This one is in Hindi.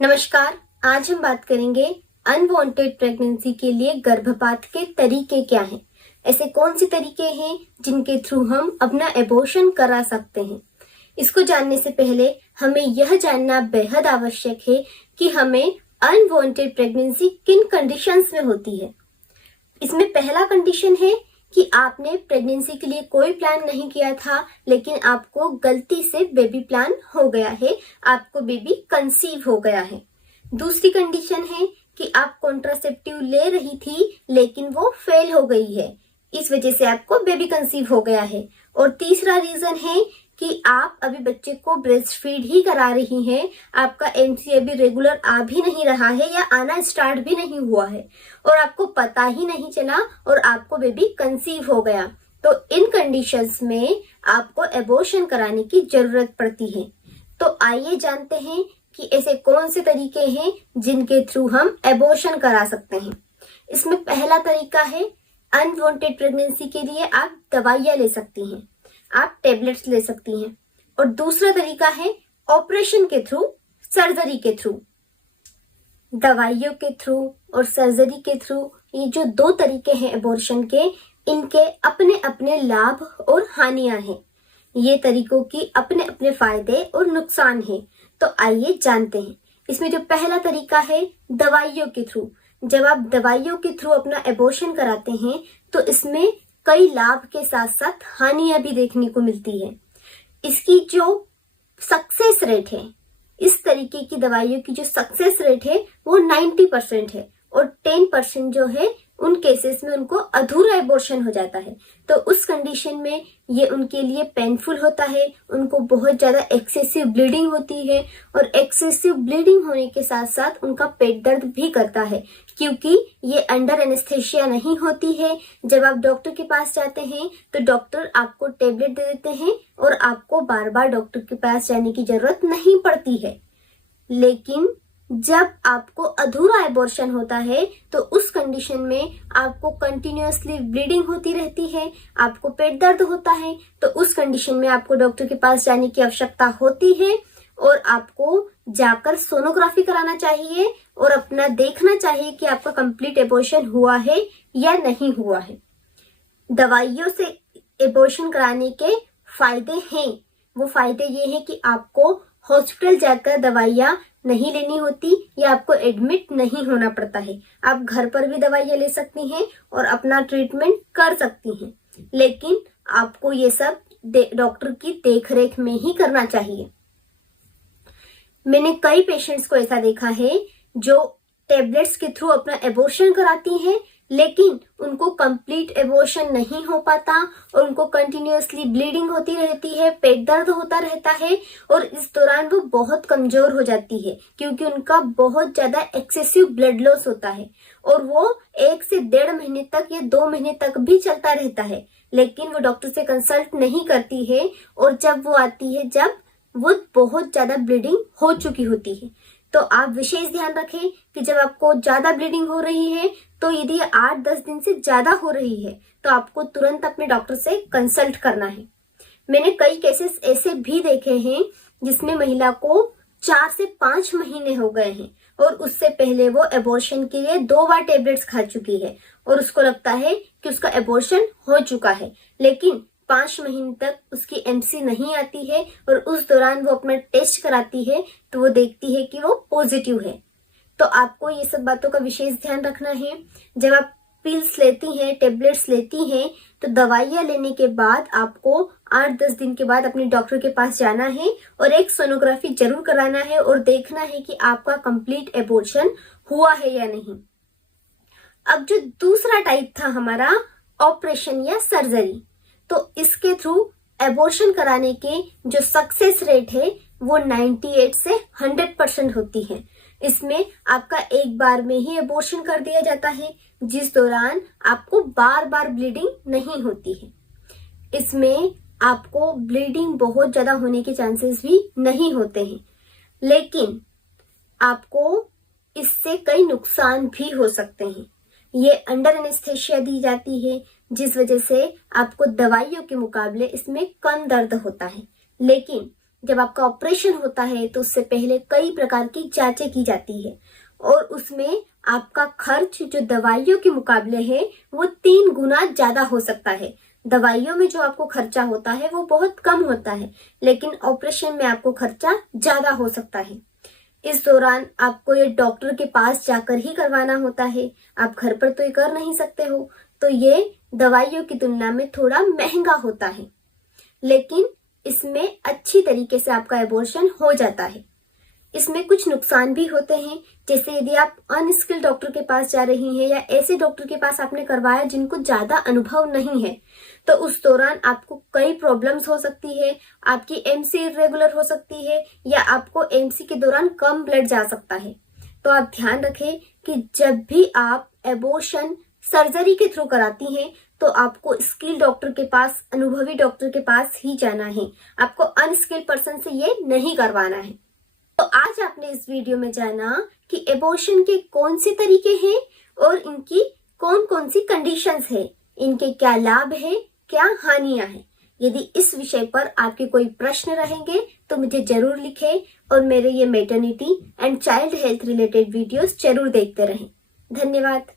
नमस्कार। आज हम बात करेंगे अनवांटेड प्रेगनेंसी के लिए गर्भपात के तरीके क्या हैं। ऐसे कौन से तरीके हैं जिनके थ्रू हम अपना एबॉर्शन करा सकते हैं। इसको जानने से पहले हमें यह जानना बेहद आवश्यक है कि हमें अनवांटेड प्रेगनेंसी किन कंडीशंस में होती है। इसमें पहला कंडीशन है कि आपने प्रेगनेंसी के लिए कोई प्लान नहीं किया था, लेकिन आपको गलती से बेबी प्लान हो गया है, आपको बेबी कंसीव हो गया है। दूसरी कंडीशन है कि आप कॉन्ट्रासेप्टिव ले रही थी लेकिन वो फेल हो गई है, इस वजह से आपको बेबी कंसीव हो गया है। और तीसरा रीजन है कि आप अभी बच्चे को ब्रेस्ट फीड ही करा रही हैं, आपका एमसी अभी रेगुलर आ भी नहीं रहा है या आना स्टार्ट भी नहीं हुआ है और आपको पता ही नहीं चला और आपको बेबी कंसीव हो गया। तो इन कंडीशंस में आपको एबॉर्शन कराने की जरूरत पड़ती है। तो आइए जानते हैं कि ऐसे कौन से तरीके हैं जिनके थ्रू हम एबॉर्शन करा सकते हैं। इसमें पहला तरीका है, अनवांटेड प्रेगनेंसी के लिए आप दवाइयां ले सकती हैं, आप टेबलेट्स ले सकती हैं। और दूसरा तरीका है ऑपरेशन के थ्रू, सर्जरी के थ्रू। दवाइयों के थ्रू और सर्जरी के थ्रू, ये जो दो तरीके हैं एबॉर्शन के, इनके अपने अपने लाभ और हानियां हैं। ये तरीकों की अपने अपने फायदे और नुकसान हैं। तो आइए जानते हैं। इसमें जो पहला तरीका है दवाइयों के थ्रू, जब आप दवाइयों के थ्रू अपना एबॉर्शन कराते हैं तो इसमें कई लाभ के साथ साथ हानियां भी देखने को मिलती है। इसकी जो सक्सेस रेट है, इस तरीके की दवाइयों की जो सक्सेस रेट है वो 90% है और 10% जो है उन केसेस में उनको अधूरा एबॉर्शन हो जाता है। तो उस कंडीशन में ये उनके लिए पेनफुल होता है, उनको बहुत ज्यादा एक्सेसिव ब्लीडिंग होती है और एक्सेसिव ब्लीडिंग होने के साथ साथ उनका पेट दर्द भी करता है, क्योंकि ये अंडर एनेस्थेशिया नहीं होती है। जब आप डॉक्टर के पास जाते हैं तो डॉक्टर आपको टेबलेट दे देते हैं और आपको बार बार डॉक्टर के पास जाने की जरूरत नहीं पड़ती है। लेकिन जब आपको अधूरा एबॉर्शन होता है तो उस कंडीशन में आपको कंटिन्यूअसली ब्लीडिंग होती रहती है, आपको पेट दर्द होता है। तो उस कंडीशन में आपको डॉक्टर के पास जाने की आवश्यकता होती है और आपको जाकर सोनोग्राफी कराना चाहिए और अपना देखना चाहिए कि आपका कंप्लीट एबॉर्शन हुआ है या नहीं हुआ है। दवाइयों से एबॉर्शन कराने के फायदे हैं। वो फायदे ये हैं कि आपको हॉस्पिटल जाकर दवाइयां नहीं लेनी होती या आपको एडमिट नहीं होना पड़ता है। आप घर पर भी दवाइयां ले सकती हैं और अपना ट्रीटमेंट कर सकती हैं, लेकिन आपको ये सब डॉक्टर की देखरेख में ही करना चाहिए। मैंने कई पेशेंट्स को ऐसा देखा है जो टेबलेट्स के थ्रू अपना एबॉर्शन कराती हैं, लेकिन उनको कंप्लीट एबॉर्शन नहीं हो पाता और उनको कंटिन्यूअसली ब्लीडिंग होती रहती है, पेट दर्द होता रहता है और इस दौरान वो बहुत कमजोर हो जाती है, क्योंकि उनका बहुत ज्यादा एक्सेसिव ब्लड लॉस होता है और वो 1 से 1.5 महीने तक या 2 महीने तक भी चलता रहता है। लेकिन वो डॉक्टर से कंसल्ट नहीं करती है और जब वो आती है जब वो बहुत ज्यादा ब्लीडिंग हो चुकी होती है। तो आप विशेष ध्यान रखें कि जब आपको ज्यादा ब्लीडिंग हो रही है, तो यदि 8-10 दिन से ज्यादा हो रही है तो आपको तुरंत अपने डॉक्टर से कंसल्ट करना है। मैंने कई केसेस ऐसे भी देखे हैं जिसमें महिला को 4 से 5 महीने हो गए हैं और उससे पहले वो एबॉर्शन के लिए 2 बार टेबलेट्स खा चुकी है और उसको लगता है कि उसका एबॉर्शन हो चुका है, लेकिन 5 महीने तक उसकी एमसी नहीं आती है और उस दौरान वो अपना टेस्ट कराती है तो वो देखती है कि वो पॉजिटिव है। तो आपको ये सब बातों का विशेष ध्यान रखना है। जब आप पिल्स लेती हैं, टेबलेट्स लेती हैं, तो दवाइयां लेने के बाद आपको 8-10 दिन के बाद अपने डॉक्टर के पास जाना है और एक सोनोग्राफी जरूर कराना है और देखना है कि आपका कंप्लीट एबॉर्शन हुआ है या नहीं। अब जो दूसरा टाइप था हमारा ऑपरेशन या सर्जरी, तो इसके थ्रू एबॉर्शन कराने के जो सक्सेस रेट है वो 98 से 100% होती है। इसमें आपका एक बार में ही एबॉर्शन कर दिया जाता है, जिस दौरान आपको बार बार ब्लीडिंग नहीं होती है। इसमें आपको ब्लीडिंग बहुत ज्यादा होने के चांसेस भी नहीं होते हैं, लेकिन आपको इससे कई नुकसान भी हो सकते हैं। ये अंडर एनेस्थेशिया दी जाती है, जिस वजह से आपको दवाइयों के मुकाबले इसमें कम दर्द होता है, लेकिन जब आपका ऑपरेशन होता है तो उससे पहले कई प्रकार की जांचें की जाती है और उसमें आपका खर्च जो दवाइयों के मुकाबले है वो 3 गुना ज्यादा हो सकता है। दवाइयों में जो आपको खर्चा होता है वो बहुत कम होता है, लेकिन ऑपरेशन में आपको खर्चा ज्यादा हो सकता है। इस दौरान आपको ये डॉक्टर के पास जाकर ही करवाना होता है, आप घर पर तो ये कर नहीं सकते हो, तो ये दवाइयों की तुलना में थोड़ा महंगा होता है, लेकिन इसमें अच्छी तरीके से आपका एबॉर्शन हो जाता है। इसमें कुछ नुकसान भी होते हैं, जैसे यदि आप अनस्किल्ड डॉक्टर के पास जा रही हैं या ऐसे डॉक्टर के पास आपने करवाया जिनको ज्यादा अनुभव नहीं है, तो उस दौरान आपको कई प्रॉब्लम्स हो सकती है। आपकी एमसी इरेगुलर हो सकती है या आपको एमसी के दौरान कम ब्लड जा सकता है। तो आप ध्यान रखें कि जब भी आप एबॉर्शन सर्जरी के थ्रू कराती हैं तो आपको स्किल डॉक्टर के पास, अनुभवी डॉक्टर के पास ही जाना है। आपको अनस्किल्ड पर्सन से ये नहीं करवाना है। तो आज आपने इस वीडियो में जाना कि एबॉर्शन के कौन से तरीके हैं और इनकी कौन कौन सी कंडीशंस है, इनके क्या लाभ है, क्या हानियां हैं। यदि इस विषय पर आपके कोई प्रश्न रहेंगे तो मुझे जरूर लिखें और मेरे ये maternity and child health related videos जरूर देखते रहें। धन्यवाद।